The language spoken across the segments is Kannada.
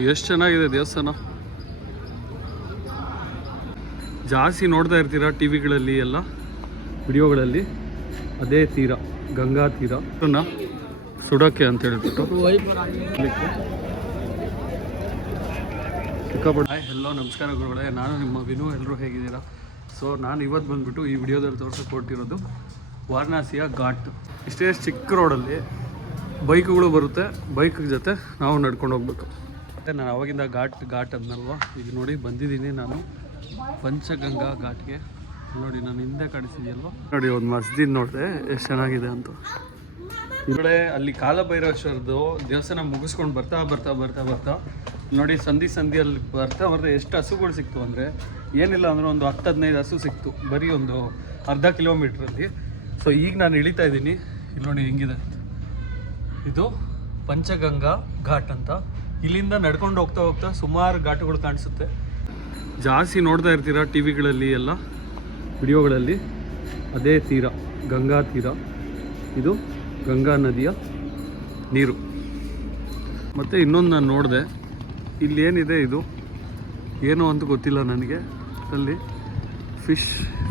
ಎಷ್ಟು ಚೆನ್ನಾಗಿದೆ ದೇವಸ್ಥಾನ. ಜಾಸ್ತಿ ನೋಡ್ತಾ ಇರ್ತೀರಾ ಟಿ ವಿಗಳಲ್ಲಿ ಎಲ್ಲ ವಿಡಿಯೋಗಳಲ್ಲಿ. ಅದೇ ತೀರ, ಗಂಗಾ ತೀರ ಸುಡೋಕ್ಕೆ ಅಂತ ಹೇಳ್ಬಿಟ್ಟು ಎಲ್ಲೋ ನಮಸ್ಕಾರ ಗುರುಗಳೇ, ನಾನು ನಿಮ್ಮ ವಿನು. ಎಲ್ಲರೂ ಹೇಗಿದ್ದೀರಾ? ಸೊ ನಾನು ಇವತ್ತು ಬಂದುಬಿಟ್ಟು ಈ ವಿಡಿಯೋದಲ್ಲಿ ತೋರ್ಸೋಕೆ ಹೊರಟಿರೋದು ವಾರಣಾಸಿಯ ಘಾಟ್. ಇಷ್ಟೇ ಚಿಕ್ಕ ರೋಡಲ್ಲಿ ಬೈಕ್ಗಳು ಬರುತ್ತೆ, ಬೈಕ್ ಜೊತೆ ನಾವು ನಡ್ಕೊಂಡು ಹೋಗ್ಬೇಕು. ನಾನು ಅವಾಗಿಂದ ಘಾಟ್ ಅಂದಲ್ವ, ಈಗ ನೋಡಿ ಬಂದಿದ್ದೀನಿ ನಾನು ಪಂಚಗಂಗಾ ಘಾಟ್ಗೆ. ನೋಡಿ ನಾನು ಹಿಂದೆ ಕಾಣಿಸಿದೆಯಲ್ವ, ನೋಡಿ ಒಂದು ಮಸ್ಜಿದ್ ನೋಡಿದೆ ಎಷ್ಟು ಚೆನ್ನಾಗಿದೆ ಅಂತ. ಈ ಕಡೆ ಅಲ್ಲಿ ಕಾಲಭೈರವೇಶ್ವರದ್ದು ದೇವಸ್ಥಾನ ಮುಗಿಸ್ಕೊಂಡು ಬರ್ತಾ ನೋಡಿ ಸಂಧಿಯಲ್ಲಿ ಬರ್ತಾ ಎಷ್ಟು ಹಸುಗಳು ಸಿಕ್ತು ಅಂದರೆ ಏನಿಲ್ಲ ಅಂದರೆ ಒಂದು 10-15 ಹಸು ಸಿಕ್ತು ಬರೀ ಒಂದು ಅರ್ಧ ಕಿಲೋಮೀಟ್ರಲ್ಲಿ. ಸೊ ಈಗ ನಾನು ಇಳಿತಾ ಇದ್ದೀನಿ. ಇಲ್ಲಿ ನೋಡಿ ಹೆಂಗಿದೆ, ಇದು ಪಂಚಗಂಗಾ ಘಾಟ್ ಅಂತ. ಇಲ್ಲಿಂದ ನಡ್ಕೊಂಡು ಹೋಗ್ತಾ ಸುಮಾರು ಘಾಟುಗಳು ಕಾಣಿಸುತ್ತೆ. ಜಾಸ್ತಿ ನೋಡ್ತಾ ಇರ್ತೀರಾ ಟಿ ವಿಗಳಲ್ಲಿ ಎಲ್ಲ ವಿಡಿಯೋಗಳಲ್ಲಿ. ಅದೇ ತೀರ, ಗಂಗಾ ತೀರ. ಇದು ಗಂಗಾ ನದಿಯ ನೀರು. ಮತ್ತು ಇನ್ನೊಂದು ನಾನು ನೋಡಿದೆ, ಇಲ್ಲೇನಿದೆ ಇದು ಏನು ಅಂತ ಗೊತ್ತಿಲ್ಲ ನನಗೆ. ಅಲ್ಲಿ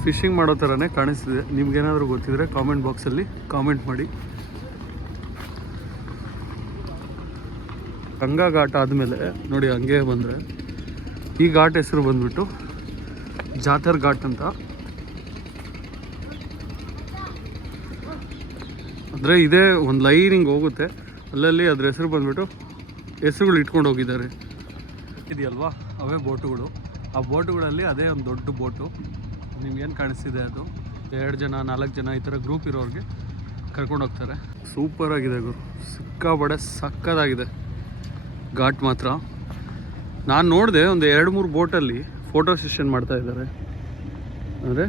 ಫಿಶಿಂಗ್ ಮಾಡೋ ಥರನೇ ಕಾಣಿಸ್ತಿದೆ. ನಿಮ್ಗೇನಾದರೂ ಗೊತ್ತಿದ್ರೆ ಕಾಮೆಂಟ್ ಬಾಕ್ಸಲ್ಲಿ ಕಾಮೆಂಟ್ ಮಾಡಿ. ಗಂಗಾ ಘಾಟ್ ಆದಮೇಲೆ ನೋಡಿ ಹಂಗೆ ಬಂದರೆ ಈ ಘಾಟ್ ಹೆಸರು ಬಂದ್ಬಿಟ್ಟು ಜಾತರ್ ಘಾಟ್ ಅಂತ. ಅಂದರೆ ಇದೇ ಒಂದು ಲೈನಿಂಗ್ ಹೋಗುತ್ತೆ, ಅಲ್ಲಲ್ಲಿ ಅದ್ರ ಹೆಸರು ಬಂದ್ಬಿಟ್ಟು ಹೆಸರುಗಳು ಇಟ್ಕೊಂಡು ಹೋಗಿದ್ದಾರೆ. ಇದೆಯಲ್ವಾ ಅವೇ ಬೋಟುಗಳು. ಆ ಬೋಟುಗಳಲ್ಲಿ ಅದೇ ಒಂದು ದೊಡ್ಡ ಬೋಟು ನಿಮ್ಗೇನು ಕಾಣಿಸ್ತಿದೆ ಅದು 2 ಜನ 4 ಜನ ಈ ಥರ ಗ್ರೂಪ್ ಇರೋರಿಗೆ ಕರ್ಕೊಂಡು ಹೋಗ್ತಾರೆ. ಸೂಪರಾಗಿದೆ ಗುರು, ಸಿಕ್ಕಾಬಡೆ ಸಕ್ಕದಾಗಿದೆ ಘಾಟ್ ಮಾತ್ರ. ನಾನು ನೋಡಿದೆ ಒಂದು 2-3 ಬೋಟಲ್ಲಿ ಫೋಟೋ ಸೆಷನ್ ಮಾಡ್ತಾ ಇದ್ದಾರೆ. ಅಂದರೆ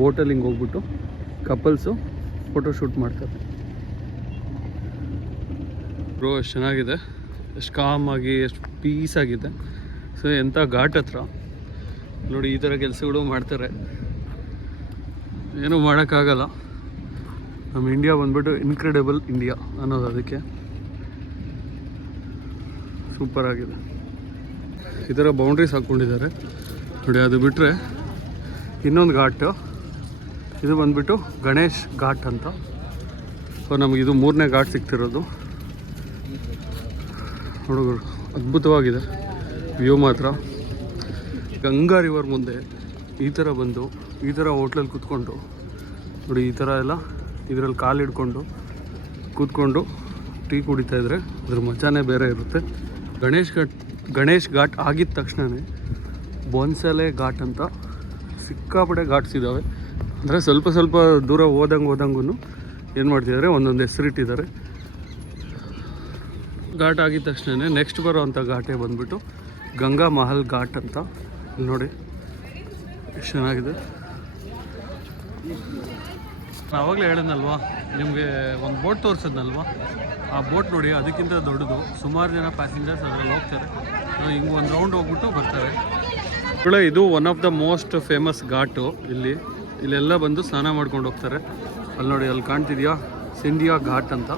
ಬೋಟಲ್ಲಿ ಹಿಂಗೆ ಹೋಗ್ಬಿಟ್ಟು ಕಪಲ್ಸು ಫೋಟೋ ಶೂಟ್ ಮಾಡ್ತಾರೆ. ಬ್ರೋ ಎಷ್ಟು ಚೆನ್ನಾಗಿದೆ, ಎಷ್ಟು ಕಾಮಾಗಿ, ಎಷ್ಟು ಪೀಸಾಗಿದೆ. ಸೊ ಎಂಥ ಘಾಟ್ ಹತ್ರ ನೋಡಿ ಈ ಥರ ಕೆಲಸಗಳು ಮಾಡ್ತಾರೆ. ಏನೂ ಮಾಡೋಕ್ಕಾಗಲ್ಲ. ನಮ್ಮ ಇಂಡಿಯಾ ಬಂದ್ಬಿಟ್ಟು ಇನ್ಕ್ರೆಡಿಬಲ್ ಇಂಡಿಯಾ ಅನ್ನೋದು ಅದಕ್ಕೆ. ಸೂಪರಾಗಿದೆ. ಈ ಥರ ಬೌಂಡ್ರೀಸ್ ಹಾಕ್ಕೊಂಡಿದ್ದಾರೆ ನೋಡಿ. ಅದು ಬಿಟ್ಟರೆ ಇನ್ನೊಂದು ಘಾಟು, ಇದು ಬಂದ್ಬಿಟ್ಟು ಗಣೇಶ್ ಘಾಟ್ ಅಂತ. ಸೊ ನಮಗಿದು 3ನೇ ಘಾಟ್ ಸಿಗ್ತಿರೋದು. ಹುಡುಗರು ಅದ್ಭುತವಾಗಿದೆ ವ್ಯೂ ಮಾತ್ರ. ಗಂಗಾ ರಿವರ್ ಮುಂದೆ ಈ ಥರ ಬಂದು ಈ ಥರ ಹೋಟ್ಲಲ್ಲಿ ಕೂತ್ಕೊಂಡು ನೋಡಿ, ಈ ಥರ ಎಲ್ಲ ಇದರಲ್ಲಿ ಕಾಲು ಹಿಡ್ಕೊಂಡು ಕೂತ್ಕೊಂಡು ಟೀ ಕುಡಿತಾಯಿದ್ರೆ ಅದ್ರ ಮಜಾನೇ ಬೇರೆ ಇರುತ್ತೆ. ಗಣೇಶ್ ಘಾಟ್ ಆಗಿದ ತಕ್ಷಣವೇ ಬೊನ್ಸಲೆ ಘಾಟ್ ಅಂತ ಸಿಕ್ಕಾಪಡೆ ಘಾಟ್ಸ್ ಇದ್ದಾವೆ. ಅಂದರೆ ಸ್ವಲ್ಪ ದೂರ ಹೋದಂಗೂ ಏನು ಮಾಡ್ತಿದ್ದಾರೆ, ಒಂದೊಂದು ಹೆಸರಿಟ್ಟಿದ್ದಾರೆ. ಘಾಟ್ ಆಗಿದ ತಕ್ಷಣ ನೆಕ್ಸ್ಟ್ ಬರೋವಂಥ ಘಾಟೇ ಬಂದ್ಬಿಟ್ಟು ಗಂಗಾ ಮಹಲ್ ಘಾಟ್ ಅಂತ. ಇಲ್ಲಿ ನೋಡಿ ಎಷ್ಟು ಚೆನ್ನಾಗಿದೆ. ನಾನು ಆವಾಗಲೇ ಹೇಳಿದ್ನಲ್ವಾ ನಿಮಗೆ, ಒಂದು ಬೋಟ್ ತೋರಿಸಿದ್ನಲ್ವ, ಆ ಬೋಟ್ ನೋಡಿ ಅದಕ್ಕಿಂತ ದೊಡ್ಡದು. ಸುಮಾರು ಜನ ಪ್ಯಾಸೆಂಜರ್ಸ್ ಅದರಲ್ಲಿ ಹೋಗ್ತಾರೆ. ಹಿಂಗೆ ಒಂದು ರೌಂಡ್ ಹೋಗ್ಬಿಟ್ಟು ಬರ್ತಾರೆ. ಇದು one of the most famous ghat. ಇಲ್ಲೆಲ್ಲ ಬಂದು ಸ್ನಾನ ಮಾಡ್ಕೊಂಡು ಹೋಗ್ತಾರೆ. ಅಲ್ಲಿ ನೋಡಿ, ಅಲ್ಲಿ ಕಾಣ್ತಿದೆಯಾ ಸಿಂಧಿಯಾ ಘಾಟ್ ಅಂತ.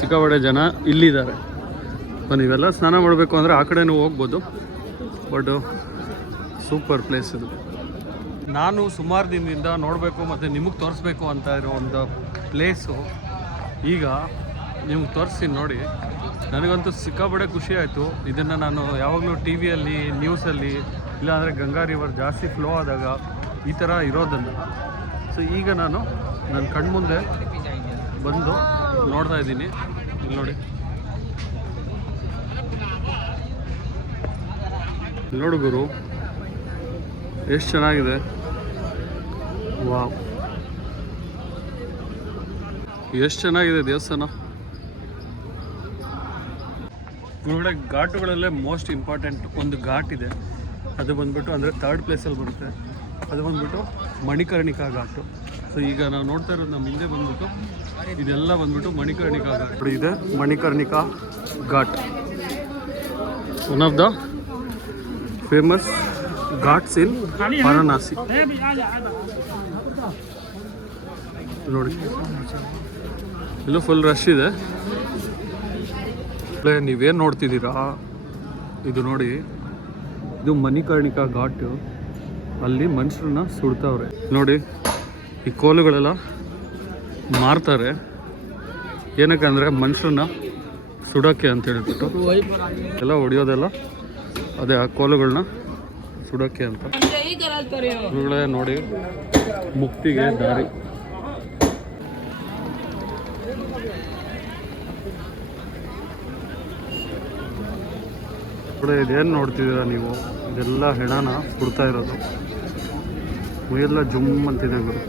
ಸಿಕ್ಕಾಪಟ್ಟೆ ಜನ ಇಲ್ಲಿದ್ದಾರೆ. ನೀವೆಲ್ಲ ಸ್ನಾನ ಮಾಡಬೇಕು ಅಂದರೆ ಆ ಕಡೆನೂ ಹೋಗ್ಬೋದು. ಬಟ್ ಸೂಪರ್ ಪ್ಲೇಸ್ ಇದು. ನಾನು ಸುಮಾರು ದಿನದಿಂದ ನೋಡಬೇಕು ಮತ್ತು ನಿಮಗೆ ತೋರಿಸ್ಬೇಕು ಅಂತ ಇರೋ ಒಂದು ಪ್ಲೇಸು ಈಗ ನಿಮ್ಗೆ ತೋರಿಸ್ತೀನಿ ನೋಡಿ. ನನಗಂತೂ ಸಿಕ್ಕಾಪಟ್ಟೆ ಖುಷಿ ಆಯಿತು. ಇದನ್ನು ನಾನು ಯಾವಾಗಲೂ ಟಿ ವಿಯಲ್ಲಿ, ನ್ಯೂಸಲ್ಲಿ, ಇಲ್ಲಾಂದರೆ ಗಂಗಾ ರಿವರ್ ಜಾಸ್ತಿ ಫ್ಲೋ ಆದಾಗ ಈ ಥರ ಇರೋದನ್ನು. ಸೊ ಈಗ ನಾನು ನನ್ನ ಕಣ್ಮುಂದೆ ಬಂದು ನೋಡ್ತಾ ಇದ್ದೀನಿ. ಇಲ್ಲಿ ನೋಡಿ, ನೋಡು ಗುರು ಎಷ್ಟು ಚೆನ್ನಾಗಿದೆ. ವಾವ್, ಎಷ್ಟು ಚೆನ್ನಾಗಿದೆ ದೇವಸ್ಥಾನ. ಗುರುಗಳೇ, ಘಾಟುಗಳಲ್ಲೇ ಮೋಸ್ಟ್ ಇಂಪಾರ್ಟೆಂಟ್ ಒಂದು ಘಾಟ್ ಇದೆ. ಅದು ಬಂದ್ಬಿಟ್ಟು ಅಂದರೆ 3rd ಪ್ಲೇಸಲ್ಲಿ ಬರುತ್ತೆ. ಅದು ಬಂದ್ಬಿಟ್ಟು ಮಣಿಕರ್ಣಿಕಾ ಘಾಟು. ಸೊ ಈಗ ನಾವು ನೋಡ್ತಾ ಇರೋದು ನಮ್ಮ ಹಿಂದೆ ಬಂದ್ಬಿಟ್ಟು ಇದೆಲ್ಲ ಬಂದ್ಬಿಟ್ಟು ಮಣಿಕರ್ಣಿಕಾ ಘಾಟ್ ಇದೆ. Manikarnika Ghat one of the famous ghats in Varanasi. ನೋಡಿ, ಇಲ್ಲೂ ಫುಲ್ ರಶ್ ಇದೆ. ನೀವೇನು ನೋಡ್ತಿದ್ದೀರಾ ಇದು ನೋಡಿ, ಇದು ಮಣಿಕರ್ಣಿಕಾ ಘಾಟ್. ಅಲ್ಲಿ ಮನುಷ್ಯರನ್ನ ಸುಡ್ತಾವ್ರೆ ನೋಡಿ. ಈ ಕೋಲುಗಳೆಲ್ಲ ಮಾರ್ತಾರೆ, ಏನಕ್ಕೆ ಅಂದರೆ ಮನುಷ್ಯರನ್ನ ಸುಡೋಕ್ಕೆ ಅಂತ ಹೇಳ್ಬಿಟ್ಟು ಎಲ್ಲ ಹೊಡಿಯೋದೆಲ್ಲ ಅದೇ ಆ ಕೋಲುಗಳನ್ನ ಸುಡೋಕ್ಕೆ ಅಂತ. ಇವುಗಳೇ ನೋಡಿ ಮುಕ್ತಿಗೆ ದಾರಿ. ಇದೇನು ನೋಡ್ತಿದ್ದೀರಾ ನೀವು, ಇದೆಲ್ಲ ಹೆಣನ ಸುಡ್ತಾ ಇರೋದು. ಮೈಯೆಲ್ಲ ಜುಮ್ ಅಂತಿದೆ ಗುರು.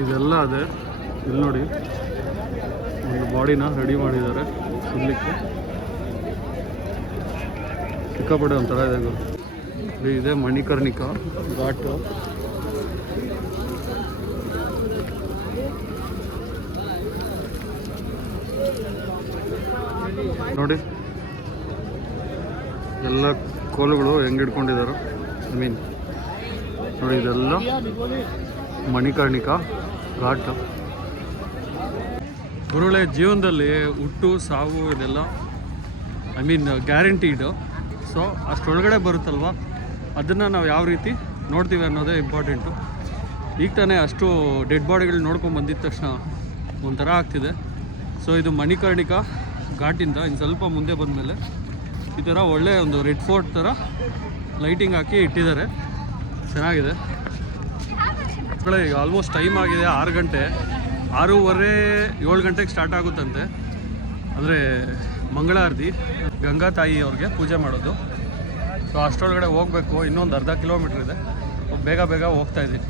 ಇದೆಲ್ಲ ಅದೇ. ಇಲ್ಲಿ ನೋಡಿ ಒಂದು ಬಾಡಿನ ರೆಡಿ ಮಾಡಿದ್ದಾರೆ ಸುಡಲಿಕ್ಕೆ. ಸಿಕ್ಕಾಪಟ್ಟೆ ಒಂಥರ ಇದೆ. ಇದೆ ಮಣಿಕರ್ಣಿಕಾ ಘಾಟ್. ನೋಡಿ ಎಲ್ಲ ಕೋಲುಗಳು ಹೆಂಗೆ ಹಿಡ್ಕೊಂಡಿದ್ದಾರೆ. ಐ ಮೀನ್ ನೋಡಿ, ಇದೆಲ್ಲ ಮಣಿಕರ್ಣಿಕಾ ಘಾಟ್. ಗುರುಗಳೇ, ಜೀವನದಲ್ಲಿ ಹುಟ್ಟು ಸಾವು ಇದೆಲ್ಲ ಐ ಮೀನ್ ಗ್ಯಾರಂಟೀಡ್. ಸೊ ಅಷ್ಟೊಳಗಡೆ ಬರುತ್ತಲ್ವ, ಅದನ್ನು ನಾವು ಯಾವ ರೀತಿ ನೋಡ್ತೀವಿ ಅನ್ನೋದೇ ಇಂಪಾರ್ಟೆಂಟು. ಈಗ ತಾನೇ ಅಷ್ಟು ಡೆಡ್ ಬಾಡಿಗಳು ನೋಡ್ಕೊಂಡು ಬಂದಿದ್ದ ತಕ್ಷಣ ಒಂಥರ ಆಗ್ತಿದೆ. ಸೊ ಇದು ಮಣಿಕರ್ಣಿಕಾ ಘಾಟಿಂದ ಇನ್ನು ಸ್ವಲ್ಪ ಮುಂದೆ ಬಂದಮೇಲೆ ಈ ಥರ ಒಳ್ಳೆ ಒಂದು ರೆಡ್ ಫೋರ್ಟ್ ಥರ ಲೈಟಿಂಗ್ ಹಾಕಿ ಇಟ್ಟಿದ್ದಾರೆ, ಚೆನ್ನಾಗಿದೆ. ಈಗ ಆಲ್ಮೋಸ್ಟ್ ಟೈಮ್ ಆಗಿದೆ 6 ಗಂಟೆ. 6:15 7 ಗಂಟೆಗೆ ಸ್ಟಾರ್ಟ್ ಆಗುತ್ತಂತೆ. ಅಂದರೆ ಮಂಗಳಾರತಿ ಗಂಗಾ ತಾಯಿ ಅವ್ರಿಗೆ ಪೂಜೆ ಮಾಡೋದು. ಸೊ ಅಷ್ಟರೊಳಗಡೆ ಹೋಗಬೇಕು. ಇನ್ನೊಂದು ಅರ್ಧ ಕಿಲೋಮೀಟ್ರ್ ಇದೆ. ಬೇಗ ಹೋಗ್ತಾಯಿದ್ದೀನಿ.